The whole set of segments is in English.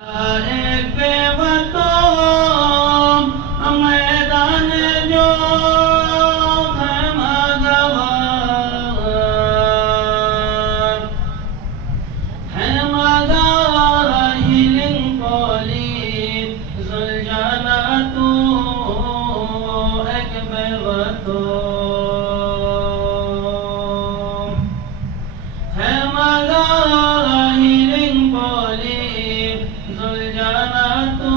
एक बेवतों मैदान जो है मगवार हिलिंग कोली जुलझाना तू एक बेवतों है मगवार हिलिंग कोली जुलझाना तू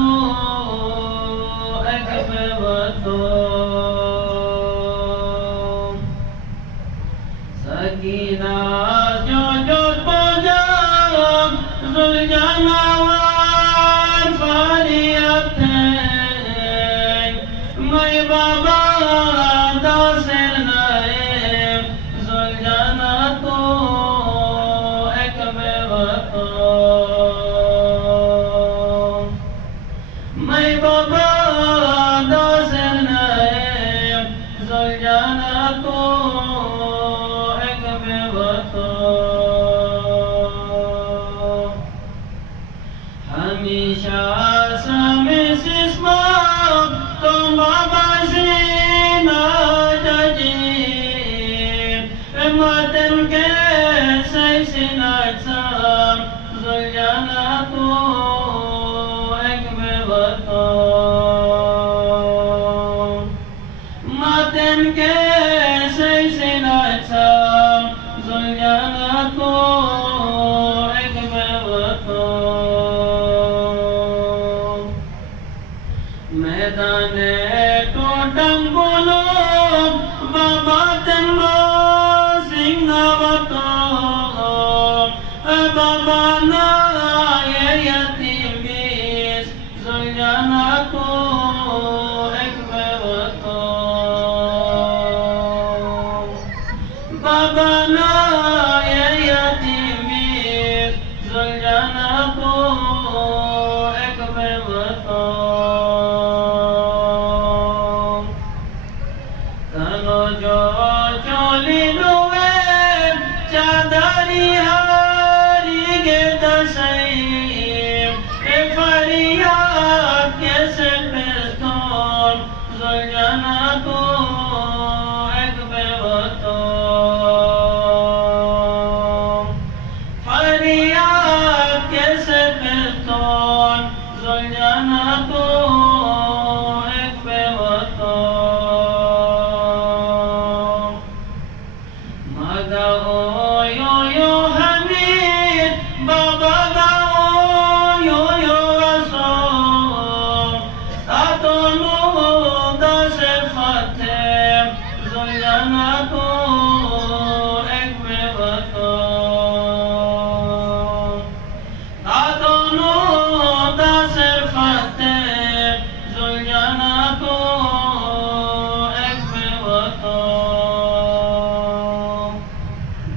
एक बेवतों सकीना जो जो पूजा जुलझाना वार फारियत है मैं बाबा दासिल नए जुलझाना तू एक बेवतों मैं बाबा दासिल नए जुलझाना तू एक बेवतों हमेशा समय सिस्मा तुम बाबा से ना जजी मदन के सही नाचम जुलझाना तू एक बेवतों मदन के सही नाचम जुलझाना तू एक बेवतों मैदान तो डंगोलो बाबा तन्नो सिंगावतो बाबा ना ये यतीम बीस जुलझाना तू एक बेवतों बाबा ना ये यतीम बीस जुलझाना तू एक बेवतों तनो जो चोली लुए चादरी हारी गे दसई ए फरियाद कैसे पेस्तों जुलझाना तू एक बेवतों फरियाद कैसे पेस्तों जुलझाना तू एक बेवतों Magao yo yo hamid baba gao yo yo aso tatonu da se fatem zulyana tu ek bewaton tatonu da se fatem zulyana tu